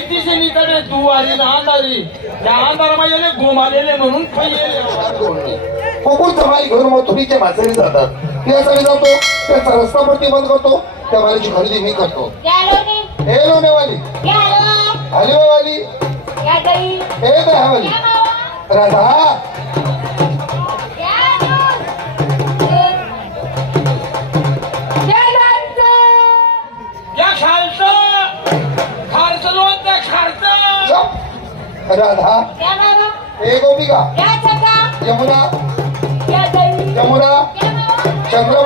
काही दिशेने कडे तू आली ना अंधारी त्या अंधारामा गेले घुमालेले म्हणून कुकुर समाई घेऊन मथुरीच्या मासेरी जातात त्यासाठी जातो त्याचा रस्ता पट्टी बंद करतो त्या मालीची खरेदी मी करतो हे लोणेवाली हलवेवाली हे दह्यावाली राधा राधा हे गोपिका यमुना यमुना चंद्र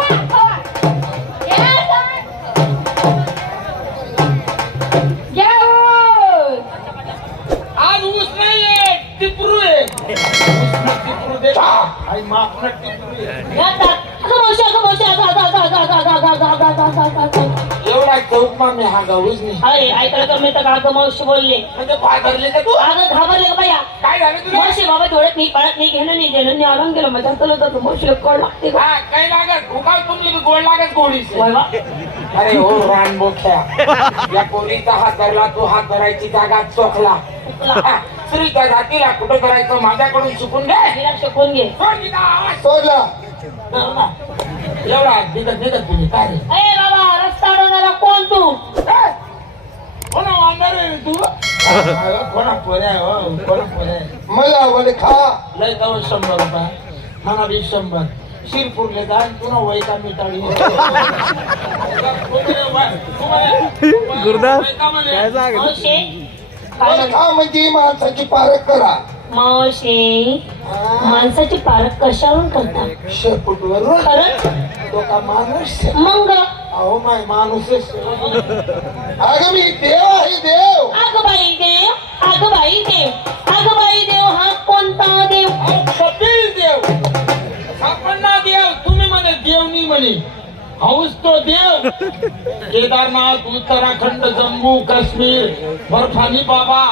आज ऊस नाहीये टिपरू आहे टिपरू दे आई माफ एवढा चौकमा मी हा गाऊच नाही अरे ऐकायला तर मी तर का मावशी बोलले म्हणजे काय धरले का तू अगं घाबरले का बाया काय झालं तुला मावशी बाबा डोळ्यात नाही पाळत नाही घेणं नाही देणं नाही आराम केलं माझ्या हाताला जातो मावशीला कळ लागते का हा काय लागत उगाच तुम्ही गोड लागत गोडीच वय वा. अरे हो रान बोख्या या पोरीचा हात धरला तू हात धरायची जागा चोखला स्त्रीच्या जातीला कुठं करायचं माझ्याकडून शिकून घे तिला शिकवून घे सोड की आवाज सोडला एवढा निघत तुम्ही काय रे ए बाबा रस्ता अडवणारा कोण तू कोणा वांदर आहे तू कोणा पोऱ्या कोणा पोऱ्या मला वडे खा लय जाऊ 100 रुपये मला 100 शिरपूरले जा पुन्हा वैका मिटाळी मावशी वडे खा म्हणजे माणसाची पारख करा मावशी माणसाची पारख कशावरून करतात शेपूटवरून खरंच तो का माणूस मग अहो माय माणूसच अगं मी देव आहे देव आगबाई देव आगबाई देव आगबाई देव हा कोणता देव कपिल देव सापडना देव तुम्ही म्हणे देवनी म्हणे हौस तो देव केदारनाथ उत्तराखंड जम्मू काश्मीर बर्फानी बाबा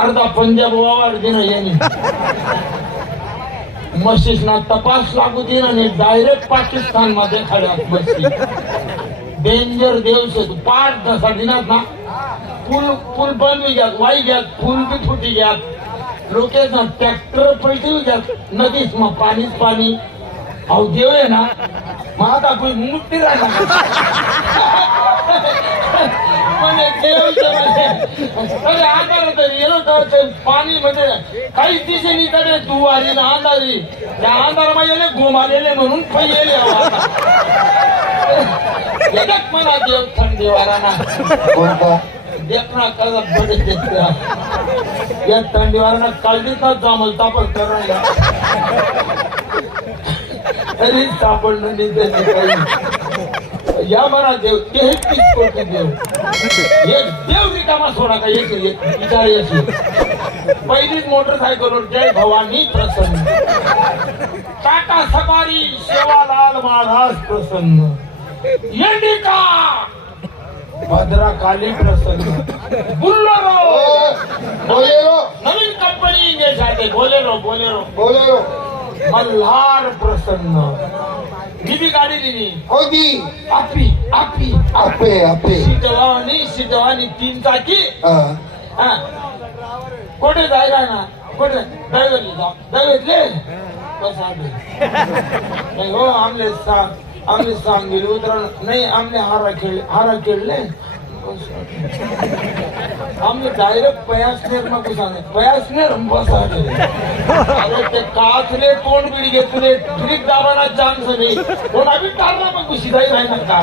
अर्धा पंजाब वावर दिन यांनी मशीसना तपास लागू दिन आणि डायरेक्ट पाकिस्तान मध्ये खड्यात बसली डेंजर देव से पाठ दसा दिनात ना पूल बंद हुई गया वाई गया पूल भी फुटी गया लोकेशन ट्रॅक्टर पलटी हुई गया नदीस में पानी अहो देव आहे ना मग आता कोणी मुक्ती राहिला अरे आधार गेलो तर पाणी म्हणजे काही दिशेने कडे तू आली ना अंधारी त्या अंधारामा गेले घुमालेले म्हणून गेले एक म्हणा देव थंडी वाराना कोणता देखना कदा बडे देखते या थंडी वाराना कळदीतच जामल तापल करायला अरे सापडलं नाही काही या म्हणा देव ते तीच कोणते देव एक देव रिकामा सोडा का एक विचार असे पहिलीच मोटरसायकलवर जय भवानी प्रसन्न टाटा सफारी सेवालाल महाराज प्रसन्न इंडिका भद्राकाली प्रसन्न बुल्लरो बोलेरो नवीन कंपनी इंग्लिश आहे बोलेरो बोलेरो मल्हार प्रसन्न किती गाडी दिली होती आपी आपी आपे आपे शिटवानी 3 चाकी हा कोठे जायला ना कोठे दैवतले जा दैवतले बस आले नाही हो आमले सांगेल उतरण नाही आमले हारा खेळले आमने डायरेक्ट पयासनेर मग सांगे पयासनेर बस आले अरे ते काचले तोंड बिडी घेतले ट्रिक दाबाना चान्स नाही कोण आम्ही टाळला मग शिदाई राहणार का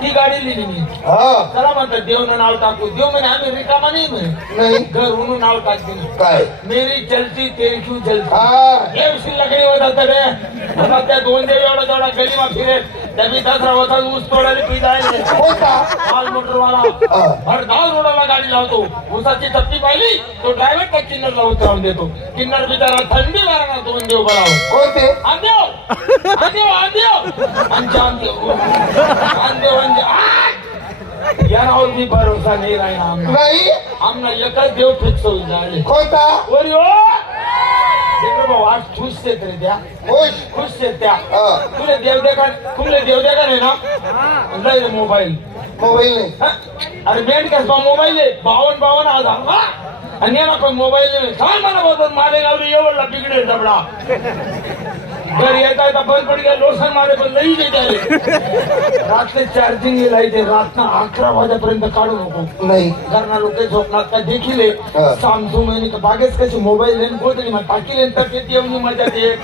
ती गाडी लिहिली मी चला म्हणतात देवनं नाव टाकू देव म्हणे आम्ही रिकामा नाही म्हणे घर म्हणून नाव टाकते काय मेरी चलती तेरी क्यों चलती देव शिल्लकडी होता रे त्या 2 देव एवढा तेवढा गलीमा फिरे त्याची 10 होता ऊस तोडायला पिजाय माल मोटरवाला भरधाव रोडाला गाडी लावतो ऊसाची टप्पी पाहिली तो ड्रायव्हर त्या किन्नरला उतरवून देतो किन्नर बिचारा थंडी वारा 2 देव बराव कोणते यावर भी भरोसा नहीं राहिला नाही आमना एकच देव फिक्स होऊन जाले कोणता ओरी ओ देखो आज खुश से तेरे द्या खुश से त्या तुले देव देखा नाही ना नाही मोबाईल मोबाईल नाही अरे बेड कस मोबाईल आहे 52,000 हा? आणि याला पण मोबाईल नाही काय मला बोलतो मारे गावली एवढला बिघडे डबडा घरी येता बंद पड गया लोसन मारे पण लई देते रात्री चार्जिंग लाईते रात्र 11 वाजेपर्यंत काढू नको नाही घरना लोक झोपणार का देखील सामसू महिने का बागेच कशी मोबाईल लेन बोलते मग टाकी तर ते येऊन मजा ते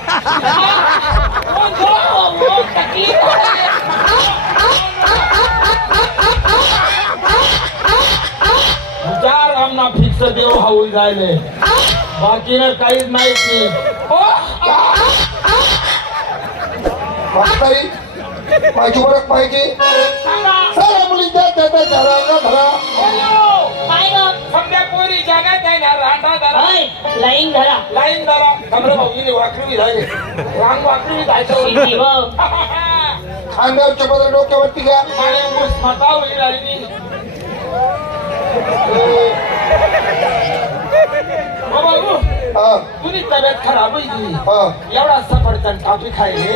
विचार आमना फिक्स देव हाऊन जायले बाकीनं काहीच माहित नाही म्हातारी माझी ओळख पाहिजे साऱ्या मुलींच्या त्याच्या घराला धरा काय ग समजा पोरी जागात आहे ना रांडा धरा लाईन धरा लाईन धरा कमरे भाऊजीने वाकडी झाले रांग वाकडी जायचं खांद्यावरच्या बदल डोक्यावरती घ्या स्मता होईल आणि बाबू हा तुझी तब्येत खराब होईल हा एवढा सफरचंद काफी खायले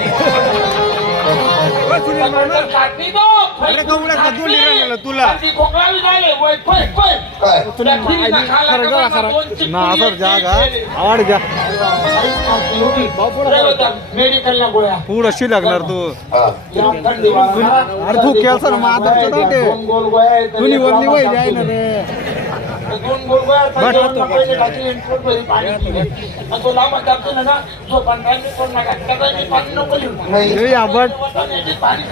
सफरचंद काटली तुला खोकलावी झाले वय पै पै काय जागा आवड घ्या मेडिकलला गोळ्या पुढं शी लागणार तू हा या थंडी वाजणार. अरे तू केलं माधवचं नाही दोन गोल गोळ्या आहेत. तुनी वरली वय जाय ना रे दोन गोल गोळ्या आहेत. बस, जेवण बस, पहिले टाकले आणि पोटभरी पाणी पिले. आणि तो लांब जातो ना जो पंधरांनी कोण नका त्याचा पाणी नको लिहू. नाही हे आबट वाटाण्याचे पाणी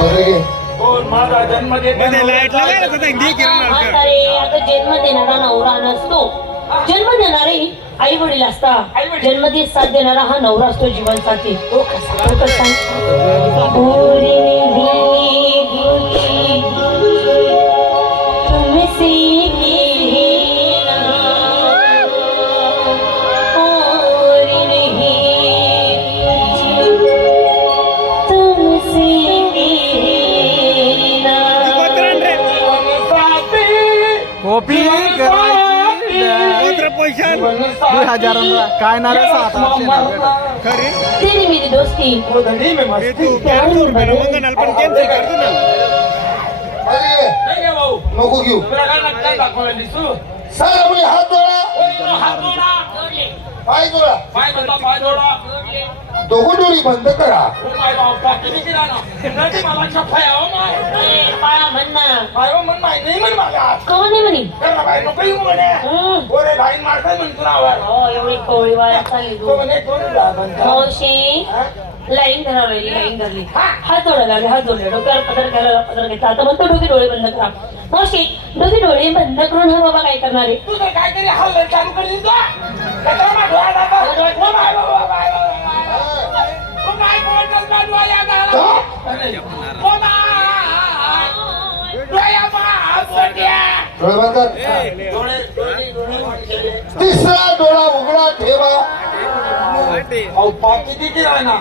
बरं घे हो, माझा जन्म म्हातारे आता जन्म देणारा नवरा नसतो जन्म देणारे आई वडील असता जन्म देत साथ देणारा हा नवरा असतो जीवनसाथी तो कसा तुमसे कॉपी करायची 2000 काय ना रे 700 खरी तेरी मेरी दोस्ती धडी में मस्ती प्यार में बने बरं घे नाही घे भाऊ नको घेऊ तुला काय नक्की दाखवायला दिसू साऱ्या मुली हात जोडा हात जोडा पाय जोडा पाय बंदा पाय जोडा दोघं डोळी बंद करा ओ माय बाप किती किराणा नदी मला छपाया हो माय पाळा म्हणणार पाय हो मन माय नाही म्हण मला कोण आहे म्हणे कर बाय नको येऊ म्हणे ओरे लाईन मारताय म्हण तुला आवाज हो एवढी कोळी वाया चालली तो तू म्हणे कोण बंद मावशी लाईन धरावली लाईन धरली हात जोडायला लागले हात जोडले डोक्यावर पदर घेतला आता म्हणतो डोके डोळे बंद करा मावशी डोके डोळे बंद करून हा बाबा काय करणार आहे तू तर काहीतरी हल्ला चालू कर दिसतो त्याचा मा डोळा दाबा ओ माय बाबा ओ माय बोलत का डोळा यादा ओ माय डोळा मा बोट्या डोळे बंद कर डोळे तिसरा डोळा उघडा ठेवा अहो पापी किती राहना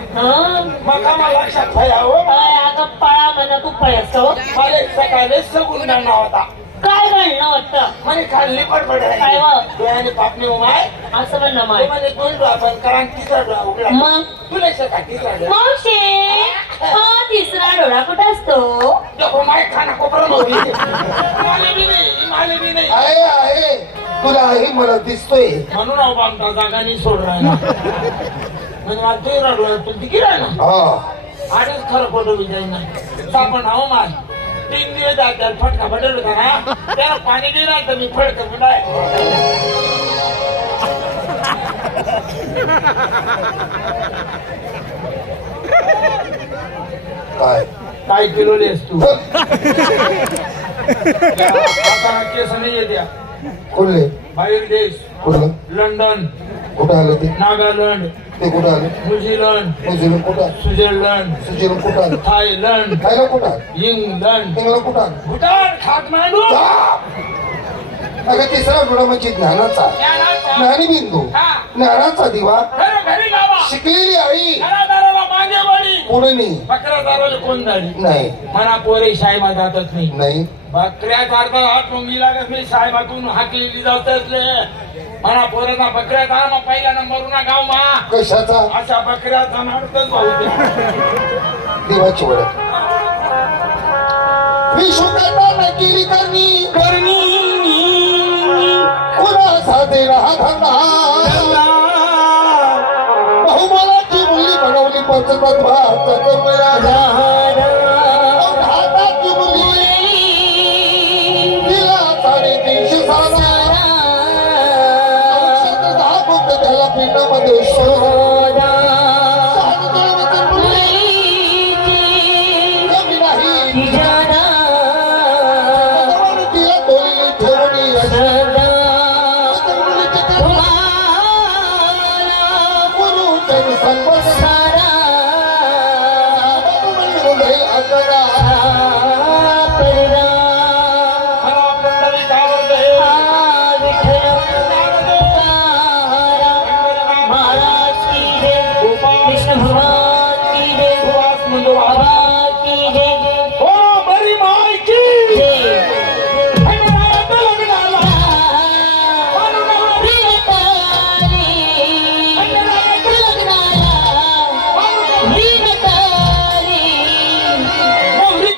मग आम्हाला लक्षात ठेवा हो अगं पाळा म्हणा तू पळस मला सकाळी सगून जाणार होता काय घडलं वाटतं म्हणे खाल्ली पडपड काय व? डोळ्याने पापणी उमाय असं म्हणणं माय म्हणे दोन डोळा बंद करा आणि तिसरा डोळा उघडा मग तुला सकाळ तिसरा डोळा मावशी हा तिसरा डोळा कुठं असतो देखो माय खाना कोपरा नव्हती माले बी नाही आहे तुला मला दिसतोय म्हणून अहो आमचा जागानी सोड राहिला म्हणजे मला तेरा डोळ्यात पण किती राहिला हा आधीच खरं फोटो बी जाईना सापण हो माय 3 दिवस त्याला फटका बदल होता ना त्याला पाणी दिला तर मी फटका बुडाय काय किलोले तू आता केस नाही येत्या कुठले बाहेर देश कुठलं लंडन कुठं आलं ते नागालँड ते कुठं आलं न्यूझीलंड न्यूझीलंड कुठं स्वित्झर्लंड स्वित्झर्लंड कुठं आलं थायलंड थायलंड कुठं आलं इंग्लंड इंग्लंड कुठं आलं भूटान काठमांडू अगं तिसरा डोळा म्हणजे ज्ञानाचा ज्ञानबिंदू ज्ञानाचा दिवा घरी लावा शिकलेली आई घरादाराला मागे वडी पुढे नाही बकऱ्यादाराला कोण दाडी नाही मना पोरे शायमा जातच नाही नाही बकऱ्या चारता हात मुंगी लागत नाही शायमातून हाकलेली जातच मना पोराचा बकऱ्या दार मग पहिल्या नंबर ना गाव मा कशाचा अशा बकऱ्याचा नाडतच भाऊ देवाची ओळख विश्वकर्मा केली करणी